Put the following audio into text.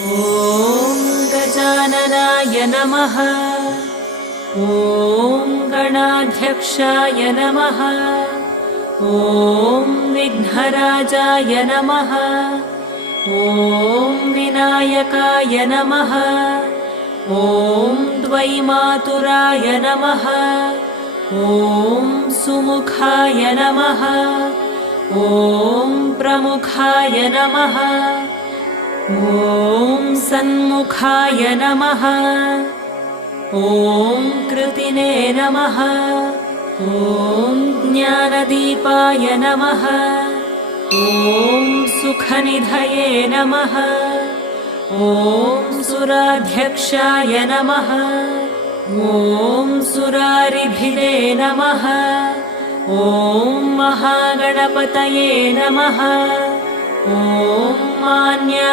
ॐ गजाननाय नमः। ॐ गणाध्यक्षाय नमः। ॐ विघ्नराजाय नमः। ॐ विनायकाय नमः। ॐ द्वैमातुराय नमः। ॐ सुमुखाय नमः। ॐ प्रमुखाय नमः। ॐ सन्मुखाय नमः। ॐ कृतिने नमः। ॐ ज्ञानदीपाय नमः। ॐ सुखनिधये नमः। ॐ सुराध्यक्षाय नमः। ॐ सुरारिभिदे नमः। ॐ महागणपतये नमः। ॐ मान्याय